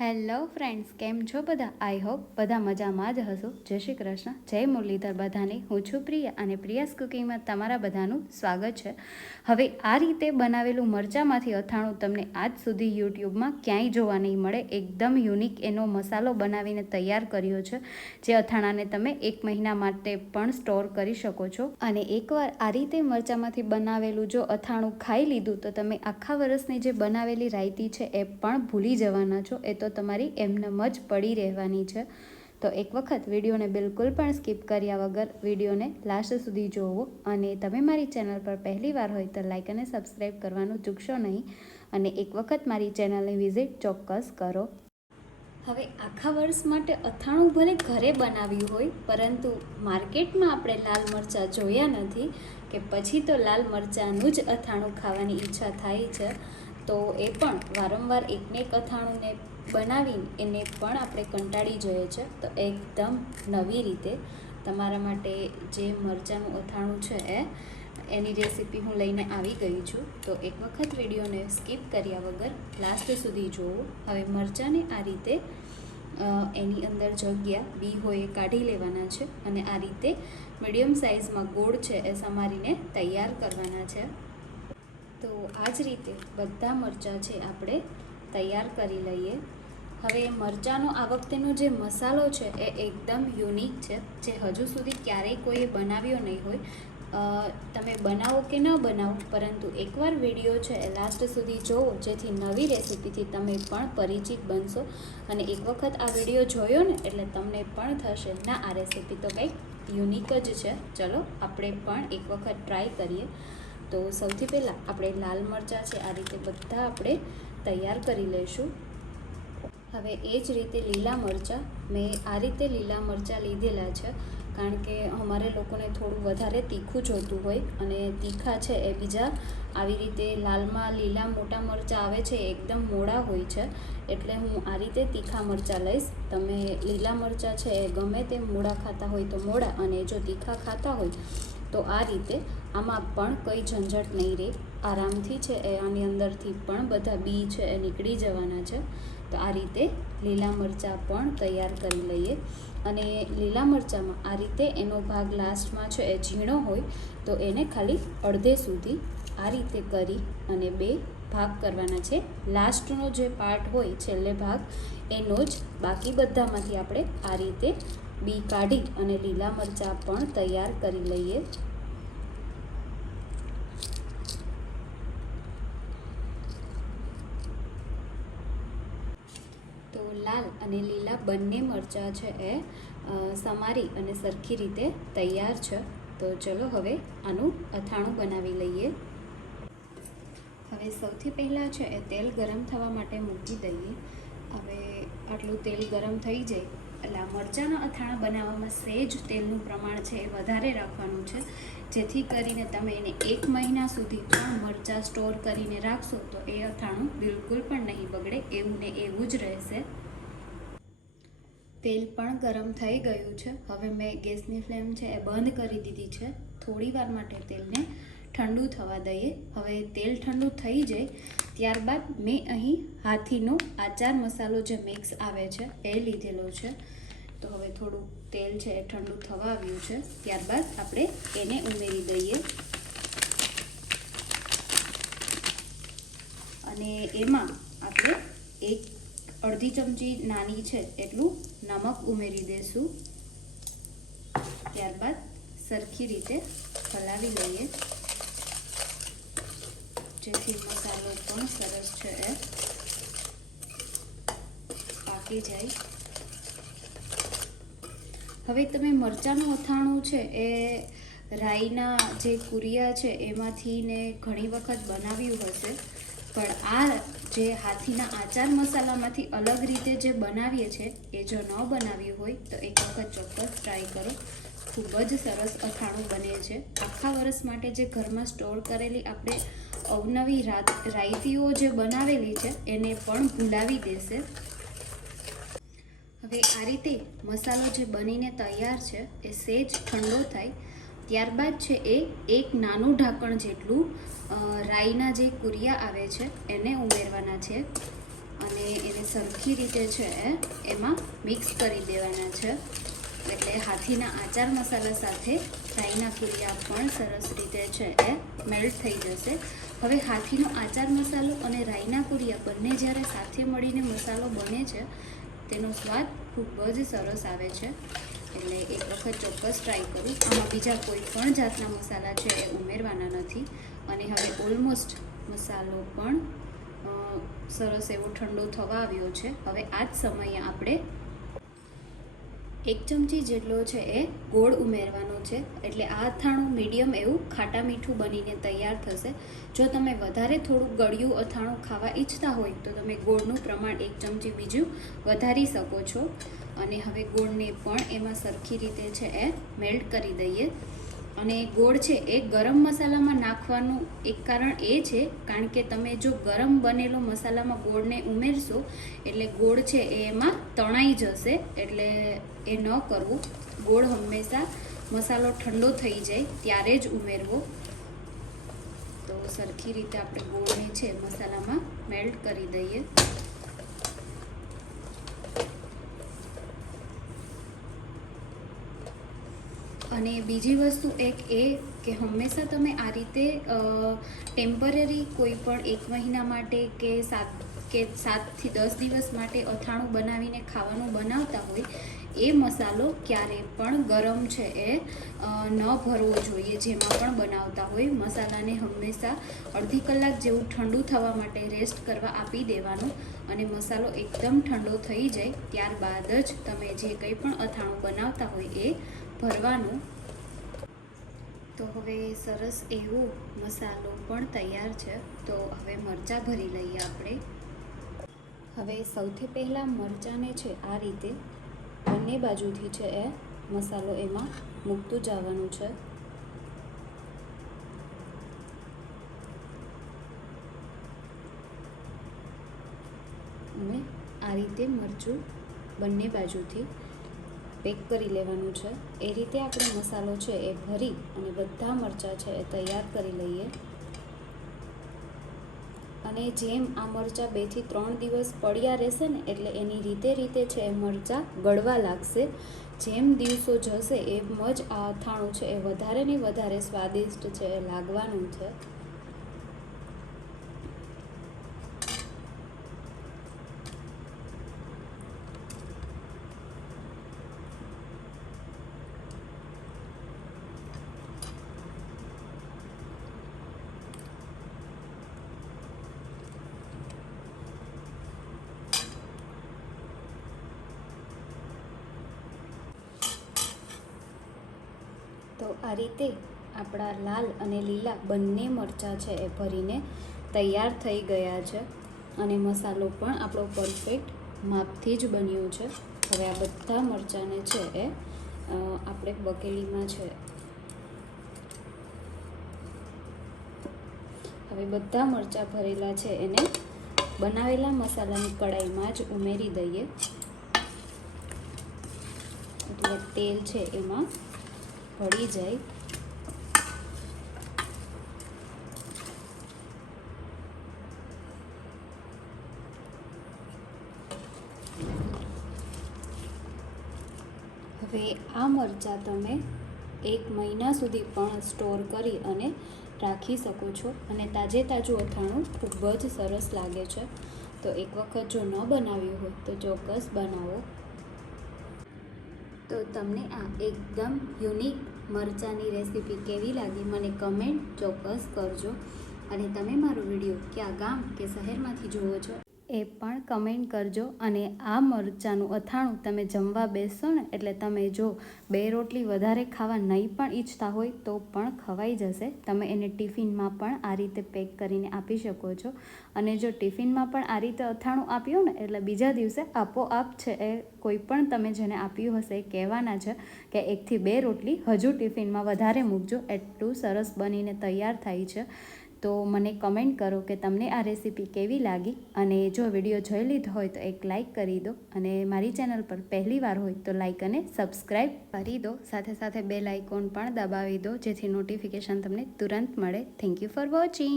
Hello friends, કેમ છો બધા? આઈ હોપ બધા મજામાં જ હશો. જય શ્રી કૃષ્ણ. જય મુરલીધર બધાને. હું છું પ્રિયા અને પ્રિયાસ કુકિંગમાં તમારા બધાનું સ્વાગત છે. હવે આ રીતે બનાવેલું મરચામાંથી અથાણું તમને આજ સુધી યુટ્યુબમાં ક્યાંય જોવા નહીં મળે. એકદમ યુનિક એનો મસાલો બનાવીને તૈયાર કર્યો છે, જે અથાણાને તમે એક મહિના માટે પણ સ્ટોર કરી શકો છો. અને એકવાર આ રીતે મરચામાંથી બનાવેલું જો અથાણું ખાઈ લીધું, તો તમે આખા વર્ષની જે બનાવેલી રાયતી છે, એ પણ ભૂલી જવાના છો. એ તો તમારી એમનેમ જ પડી રહેવાની છે. તો એક વખત વિડીયોને બિલકુલ પણ સ્કીપ કર્યા વગર વિડીયોને લાસ્ટ સુધી જોવો અને તમે મારી ચેનલ પર પહેલી વાર હોય તો લાઇક અને સબસ્ક્રાઈબ કરવાનું ચૂકશો નહીં અને એક વખત મારી ચેનલને વિઝિટ ચોક્કસ કરો. હવે આખા વર્ષ માટે અથાણું ભલે ઘરે બનાવ્યું હોય, પરંતુ માર્કેટમાં આપણે લાલ મરચાં જોયા નથી કે પછી તો લાલ મરચાંનું જ અથાણું ખાવાની ઈચ્છા થાય છે. તો એ પણ વારંવાર એકને એક અથાણુંને બનાવીને એને પણ આપણે કંટાળી જોઈએ છે. તો એકદમ નવી રીતે તમારા માટે જે મરચાંનું અથાણું છે એ, એની રેસીપી હું લઈને આવી ગઈ છું. તો એક વખત વિડીયોને સ્કીપ કર્યા વગર લાસ્ટ સુધી જોવો. હવે મરચાંને આ રીતે એની અંદર જગ્યા બી હોય એ કાઢી લેવાના છે અને આ રીતે મીડિયમ સાઇઝમાં ગોળ છે એ સમારીને તૈયાર કરવાના છે. તો આ જ રીતે બધા મરચાં છે આપણે તૈયાર કરી લઈએ. હવે મરચાંનો આ વખતેનો જે મસાલો છે એ એકદમ યુનિક છે, જે હજુ સુધી ક્યારેય કોઈએ બનાવ્યો નહીં હોય. તમે બનાવો કે ન બનાવો, પરંતુ એકવાર વીડિયો છે એ લાસ્ટ સુધી જોવો, જેથી નવી રેસીપીથી તમે પણ પરિચિત બનશો. અને એક વખત આ વીડિયો જોયો ને, એટલે તમને પણ થશે. ના, આ રેસીપી તો કંઈક યુનિક જ છે. ચલો, આપણે પણ એક વખત ટ્રાય કરીએ. તો સૌથી પહેલાં આપણે લાલ મરચાં છે, આ રીતે બધા આપણે તૈયાર કરી લઈશું. હવે એ જ રીતે લીલા મરચાં, મેં આ રીતે લીલા મરચાં લીધેલા છે, કારણ કે અમારે લોકોને થોડું વધારે તીખું જોતું હોય અને તીખા છે એ બીજા આવી રીતે લાલમાં લીલા મોટા મરચાં આવે છે એકદમ મોડા હોય છે, એટલે હું આ રીતે તીખા મરચાં લઈશ. તમે લીલા મરચાં છે એ ગમે તે મોડા ખાતા હોય તો મોડા અને જો તીખા ખાતા હોય તો આ રીતે આમાં પણ કંઈ ઝંઝટ નહીં રહે. આરામથી છે એ આની અંદરથી પણ બધા બી છે એ નીકળી જવાના છે. તો આ રીતે લીલા મરચાં પણ તૈયાર કરી લઈએ. અને લીલા મરચાંમાં આ રીતે એનો ભાગ લાસ્ટમાં છે એ ઝીણો હોય તો એને ખાલી અડધે સુધી આ રીતે કરી અને બે ભાગ કરવાના છે. લાસ્ટનો જે પાર્ટ હોય છેલ્લે ભાગ એનો જ બાકી બધામાંથી આપણે આ રીતે બી કાઢી અને લીલા મરચાં પણ તૈયાર કરી લઈએ. તો લાલ અને લીલા બંને મરચાં છે એ સમારી અને સરખી રીતે તૈયાર છે. તો ચલો હવે આનું અથાણું બનાવી લઈએ. હવે સૌથી પહેલાં છે એ તેલ ગરમ થવા માટે મૂકી દઈએ. હવે આટલું તેલ ગરમ થઈ જાય એટલે આ મરચાંના અથાણા બનાવવામાં સહેજ તેલનું પ્રમાણ છે એ વધારે રાખવાનું છે. જેથી કરીને તમે એને એક મહિના સુધી પણ મરચાં સ્ટોર કરીને રાખશો તો એ અથાણું બિલકુલ પણ નહીં બગડે, એવું ને એવું જ રહેશે. તેલ પણ ગરમ થઈ ગયું છે. હવે મેં ગેસની ફ્લેમ છે એ બંધ કરી દીધી છે. થોડી વાર માટે તેલને ઠંડુ થવા દઈએ. હવે તેલ ઠંડુ થઈ જાય, ત્યારબાદ મેં અહીં હાથીનો આચાર મસાલો જે મિક્સ આવે છે, એ લીધેલો છે. તો હવે થોડું તેલ છે એ ઠંડુ થવા આવ્યું છે. ત્યારબાદ આપણે એને ઉમેરી દઈએ. અને એમાં આપણે એક અડધી ચમચી નાની છે એટલું નમક ઉમેરી દઈશું. ત્યારબાદ સરખી રીતે હલાવી લઈએ. જેથી મસાલો પણ સરસ છે એ. પાકી જાય. હવે તમે મરચાંનું અથાણું છે એ રાઈના જે કુરિયા છે એમાંથી ને ઘણી વખત બનાવ્યું હશે. પણ આ જે હાથીના આચાર મસાલામાંથી અલગ રીતે જે બનાવીએ છીએ એ જો ન બનાવ્યું હોય તો એક વખત ચોક્કસ ટ્રાય કરો. ખૂબ જ સરસ અથાણું બને છે. આખા વર્ષ માટે જે ઘરમાં સ્ટોર કરેલી આપણે અવનવી રાયતીઓ જે બનાવેલી છે, એને પણ ભૂલાવી દેશે. હવે આ રીતે મસાલો જે બનીને તૈયાર છે, એ સેજ ઠંડો થાય. ત્યારબાદ છે એ એક નાનું ઢાંકણ જેટલું રાઈના જે કુરિયા આવે છે, એને ઉમેરવાના છે. અને એને સરખી રીતે છે એમાં મિક્સ કરી દેવાના છે. એટલે હાથીના આચાર મસાલા સાથે રાઈના કુરિયા પણ સરસ રીતે છે એ મેલ્ટ થઈ જશે. હવે હાથીનો આચાર મસાલો અને રાઈના કુરિયા બંને જ્યારે સાથે મળીને મસાલો બને છે, તેનો સ્વાદ ખૂબ જ સરસ આવે છે. એટલે એક વખત ચોક્કસ ટ્રાય કરું. આમાં બીજા કોઈ પણ જાતના મસાલા છે એ ઉમેરવાના નથી. અને હવે ઓલમોસ્ટ મસાલો પણ સરસ એવો ઠંડો થવા આવ્યો છે. હવે આ જ સમયે આપણે એક ચમચી જેટલો છે એ ગોળ ઉમેરવાનો છે. એટલે આ અથાણું મીડિયમ એવું ખાટા મીઠું બનીને તૈયાર થશે. જો તમે વધારે થોડું ગળ્યું અથાણું ખાવા ઈચ્છતા હોય તો તમે ગોળનું પ્રમાણ એક ચમચી બીજું વધારી શકો છો. અને હવે ગોળને પણ એમાં સરખી રીતે છે એ મેલ્ટ કરી દઈએ. અને ગોળ છે એ ગરમ મસાલામાં નાખવાનું એક કારણ એ છે, કારણ કે તમે જો ગરમ બનેલો મસાલામાં ગોળને ઉમેરશો, એટલે ગોળ છે એ એમાં તણાઈ જશે, એટલે એ ન કરવું. ગોળ હંમેશા મસાલો ઠંડો થઈ જાય, ત્યારે જ ઉમેરવો. તો સરખી રીતે આપણે ગોળને છે મસાલામાં મેલ્ટ કરી દઈએ. અને બીજી વસ્તુ એક એ કે હંમેશા તમે આ રીતે ટેમ્પરરી કોઈ પણ એક મહિના માટે કે સાત, કે સાતથી દસ દિવસ માટે અથાણું બનાવીને ખાવાનું બનાવતા હોય, એ મસાલો ક્યારે પણ ગરમ છે એ ન ભરવો જોઈએ. જેમાં પણ બનાવતા હોય, મસાલાને હંમેશા અડધી કલાક જેવું ઠંડુ થવા માટે રેસ્ટ કરવા આપી દેવાનો અને મસાલો એકદમ ઠંડો થઈ જાય. ત્યારબાદ જ તમે જે કંઈ પણ અથાણું બનાવતા હોય એ ભરવાનું. તો હવે સરસ એવો મસાલો પણ તૈયાર છે. તો હવે મરચાં ભરી લઈએ આપણે. હવે સૌથી પહેલાં મરચાંને છે આ રીતે બંને બાજુથી છે એ મસાલો એમાં મૂકતું જવાનું છે. અને આ રીતે મરચું બંને બાજુથી પેક કરી લેવાનું છે. એ રીતે આપણે મસાલો છે એ ભરી અને બધા મરચાં છે એ તૈયાર કરી લઈએ. અને જેમ આ મરચાં બેથી ત્રણ દિવસ પડ્યા રહેશે ને, એટલે એની રીતે રીતે છે એ મરચાં ગળવા લાગશે. જેમ દિવસો જશે એમ જ આ અથાણું છે એ વધારે ને વધારે સ્વાદિષ્ટ છે એ લાગવાનું છે. તો આ રીતે આપણા લાલ અને લીલા બંને મરચાં છે એ ભરીને તૈયાર થઈ ગયા છે. અને મસાલો પણ આપણો પરફેક્ટ માપથી જ બન્યો છે. હવે આ બધા મરચાંને છે એ આપણે બકેલીમાં છે. હવે બધા મરચાં ભરેલા છે એને બનાવેલા મસાલાની કડાઈમાં જ ઉમેરી દઈએ. એટલે તેલ છે એમાં. ભળી જાય. હવે આ મરચાં તમે એક મહિના સુધી પણ સ્ટોર કરી અને રાખી શકો છો અને તાજે તાજું અથાણું ખૂબ જ સરસ લાગે છે. તો એક વખત જો ન બનાવ્યું હોય તો ચોક્કસ બનાવો. તો તમને આ એકદમ યુનિક મરચાંની રેસીપી કેવી લાગી મને કમેન્ટ ચોક્કસ કરજો. અને તમે મારો વીડિયો ક્યાં ગામ કે શહેરમાંથી જુઓ છો એ પણ કમેન્ટ કરજો અને આ મરચાંનું અથાણું તમે જમવા બેસશો ને એટલે તમે જો બે રોટલી વધારે ખાવા નહીં પણ ઈચ્છતા હોય તો પણ ખવાઈ જશે. તમે એને ટિફિનમાં પણ આ રીતે પેક કરીને આપી શકો છો. અને જો ટિફિનમાં પણ આ રીતે અથાણું આપ્યું ને એટલે બીજા દિવસે આપોઆપ છે એ કોઈ પણ તમે જેને આપ્યું હશે એ કહેવાના છે કે એકથી બે રોટલી હજુ ટિફિનમાં વધારે મૂકજો. એટલું સરસ બનીને તૈયાર થાય છે. તો મને કમેન્ટ કરો કે તમને આ રેસીપી કેવી લાગી અને જો વીડિયો જોઈ લીધો હોય તો એક લાઇક કરી દો અને મારી ચેનલ પર પહેલી વાર હોય તો લાઇક અને સબસ્ક્રાઈબ કરી દો. સાથે સાથે બે લાઇકોન પણ દબાવી દો જેથી નોટિફિકેશન તમને તુરંત મળે. Thank you for watching.